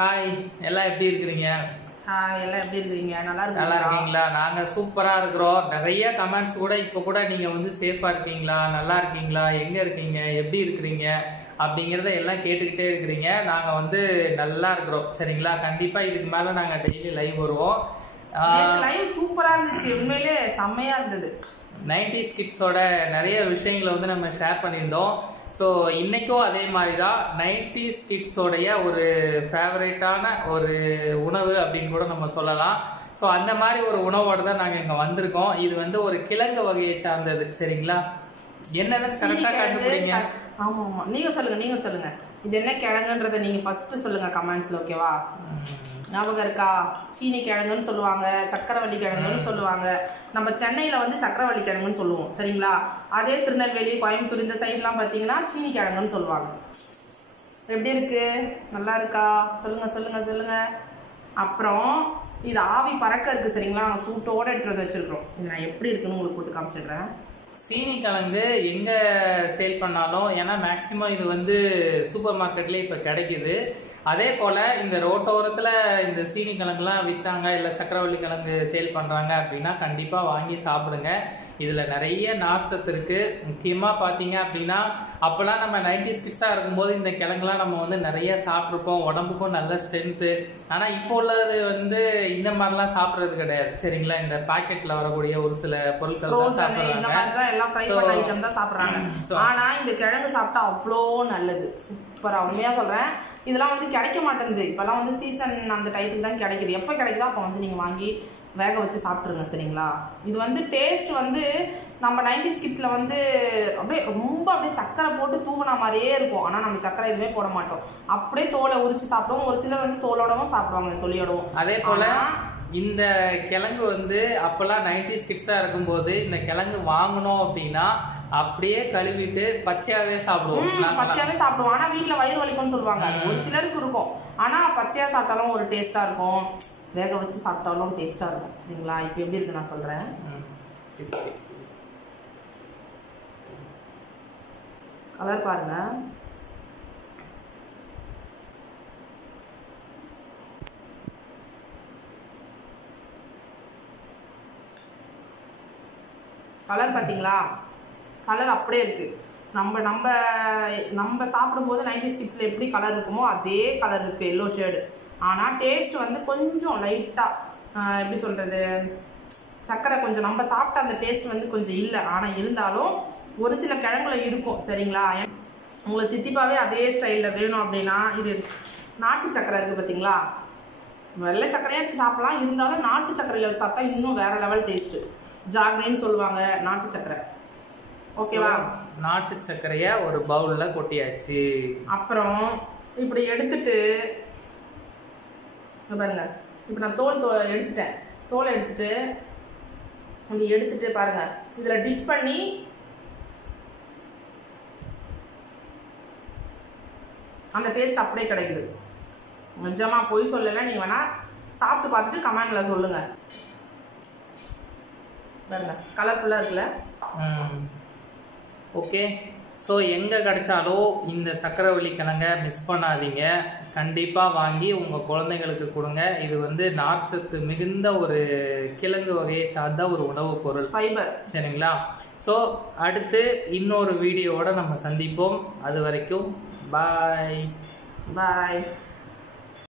Hi, எல்லாம் எப்படி இருக்கிறீங்க? எல்லாம் எப்படி இருக்கீங்க? நல்லா இருக்கீங்களா? நாங்க சூப்பரா இருக்கிறோம். நிறைய கமெண்ட்ஸ் கூட இப்ப கூட நீங்க வந்து சேஃபா இருக்கீங்களா, நல்லா இருக்கீங்களா, எங்க இருக்கீங்க, எப்படி இருக்கிறீங்க அப்படிங்கறத எல்லாம் கேட்டுக்கிட்டே இருக்கிறீங்க. நாங்க வந்து நல்லா இருக்கிறோம். சரிங்களா? கண்டிப்பா இதுக்கு மேல நாங்க டெய்லி லைவ் வருவோம். லைவ் சூப்பரா இருந்துச்சு, உண்மையிலே செம்மையா இருந்தது. 90s கிட்ஸோட நிறைய விஷயங்களை வந்து நம்ம ஷேர் பண்ணியிருந்தோம். ஸோ இன்றைக்கும் அதே மாதிரி தான் 90s கிட்ஸோடைய ஒரு ஃபேவரேட்டான ஒரு உணவு அப்படின்னு கூட நம்ம சொல்லலாம். ஸோ அந்த மாதிரி ஒரு உணவோடு தான் நாங்கள் இங்கே வந்திருக்கோம். இது வந்து ஒரு கிழங்கு வகையை சார்ந்தது. சரிங்களா? என்னதான் கரெக்டாக கண்டுபிடிங்க. ஆமாம் ஆமாம், நீங்கள் சொல்லுங்கள் இது என்ன கிழங்குன்றதை நீங்கள் ஃபஸ்ட்டு சொல்லுங்கள் கமெண்ட்ஸில். ஓகேவா? ஞாபகம் இருக்கா? சீனி கிழங்குன்னு சொல்லுவாங்க, சக்கரவள்ளி கிழங்குன்னு சொல்லுவாங்க. நம்ம சென்னையில் வந்து சக்கரவள்ளி கிழங்குன்னு சொல்லுவோம். சரிங்களா? அதே திருநெல்வேலி, கோயம்புத்தூர் இந்த சைட்லாம் பார்த்தீங்கன்னா சீனி கிழங்குன்னு சொல்லுவாங்க. எப்படி இருக்கு? நல்லா இருக்கா? சொல்லுங்க. அப்புறம் இது ஆவி பறக்க இருக்கு. சரிங்களா? நான் சூட்டோடு எடுத்துகிட்டு வந்து வச்சிருக்கிறோம். இது நான் எப்படி இருக்குன்னு உங்களுக்கு போட்டு காமிச்சிடுறேன். சீனி கிழங்கு எங்கே சேல் பண்ணாலும், ஏன்னா மேக்சிமம் இது வந்து சூப்பர் மார்க்கெட்லேயே இப்போ கிடைக்குது. அதே போல் இந்த ரோட்டோரத்தில் இந்த சீனி கிழங்குலாம் விற்றாங்க, இல்லை சக்கரவள்ளி கிழங்கு சேல் பண்ணுறாங்க அப்படின்னா கண்டிப்பாக வாங்கி சாப்பிடுங்க. இதில் நிறைய நார்சத்து இருக்குது. முக்கியமாக பார்த்தீங்க அப்படின்னா அப்போல்லாம் நம்ம 90s கிட்ஸாக இருக்கும்போது இந்த கிழங்குலாம் நம்ம வந்து நிறைய சாப்பிட்ருப்போம், உடம்புக்கும் நல்ல ஸ்ட்ரென்த்து. ஆனால் இப்போ உள்ளது வந்து இந்த மாதிரிலாம் சாப்பிட்றது கிடையாது. சரிங்களா? இந்த பாக்கெட்டில் வரக்கூடிய ஒரு சில பொருட்கள் தான் சாப்பிட்றாங்க. ஆனால் இந்த கிழங்கு சாப்பிட்டா அவ்வளோ நல்லது, சூப்பராக. உண்மையாக சொல்கிறேன், இதெல்லாம் வந்து கிடைக்க மாட்டேங்குது. இப்போல்லாம் வந்து சீசன் அந்த டயத்துக்கு தான் கிடைக்குது. எப்போ கிடைக்குதோ அப்போ வந்து நீங்கள் வாங்கி வேக வச்சு சாப்பிட்ருங்க. சரிங்களா? இது வந்து டேஸ்ட் வந்து நம்ம 90s கிட்ஸில் வந்து அப்படியே ரொம்ப அப்படியே சக்கரை போட்டு தூவின மாதிரியே இருக்கும். ஆனால் நம்ம சக்கரை எதுவுமே போட மாட்டோம், அப்படியே தோலை உரிச்சு சாப்பிடுவோம். ஒரு சிலர் வந்து தோலோடவும் சாப்பிடுவாங்க, தொலியோடவும். அதே போல் இந்த கிழங்கு வந்து அப்போல்லாம் 90s கிட்ஸாக இருக்கும்போது இந்த கிழங்கு வாங்கணும் அப்படின்னா அப்படியே கழுவிட்டு பச்சையாவே சாப்பிடுவோம். ஆனா வீட்டுல வயிறு வலிக்கும்னு சொல்லுவாங்க. ஒரு சிலருக்கு இருக்கும். ஆனா பச்சையா சாப்பிட்டாலும் ஒரு டேஸ்டா இருக்கும், வேக வச்சு சாப்பிட்டாலும் டேஸ்டா இருக்கும். சரிங்களா? இப்ப எப்படி இருக்கு நான் சொல்றேன். கலர் பாருங்க. கலர் பார்த்தீங்களா? கலர் அப்படியே இருக்கு. நம்ம சாப்பிடும்போது 90s கிட்ஸில் எப்படி கலர் இருக்குமோ அதே கலர் இருக்கு, எல்லோ ஷேடு. ஆனால் டேஸ்ட் வந்து கொஞ்சம் லைட்டாக எப்படி சொல்கிறது, சக்கரை கொஞ்சம் நம்ம சாப்பிட்ட அந்த டேஸ்ட் வந்து கொஞ்சம் இல்லை. ஆனால் இருந்தாலும் ஒரு சில கிழங்குல இருக்கும். சரிங்களா? உங்களுக்கு தித்திப்பாகவே அதே ஸ்டைலில் வேணும் அப்படின்னா இது நாட்டு சக்கரை இருக்குது பார்த்தீங்களா? வெள்ளை சக்கரையாக எடுத்து சாப்பிடலாம், இருந்தாலும் நாட்டு சக்கரையில் வச்சு சாப்பிட்டா இன்னும் வேறு லெவல் டேஸ்ட்டு. ஜாக்ரின்னு சொல்லுவாங்க நாட்டு சக்கரை. ஓகேவா? நாட்டு சர்க்கரைய ஒரு பவுல்ல கொட்டியாச்சு. அப்புறம் இப்படி எடுத்துட்டு பாருங்க, இப்போ நான் எடுத்துட்டேன். தோலை எடுத்துட்டு இப்படி எடுத்துட்டு பாருங்க, இதுல டிப் பண்ணி அந்த டேஸ்ட் அப்படியே கிடைக்குது. நிஜமா பொய் சொல்லலை. நீங்க வேணா சாப்பிட்டு பார்த்துட்டு கமெண்ட்ல சொல்லுங்க. பாருங்க, கலர்ஃபுல்லா இருக்குல்ல? ஓகே. ஸோ எங்கே கிடைச்சாலும் இந்த சக்கரவள்ளி கிழங்க மிஸ் பண்ணாதீங்க. கண்டிப்பாக வாங்கி உங்கள் குழந்தைங்களுக்கு கொடுங்க. இது வந்து நார்ச்சத்து மிகுந்த ஒரு கிழங்கு வகையை சார்ந்த ஒரு உணவுப் பொருள், ஃபைபர். சரிங்களா? ஸோ அடுத்து இன்னொரு வீடியோவோட நம்ம சந்திப்போம். அது வரைக்கும் பாய்.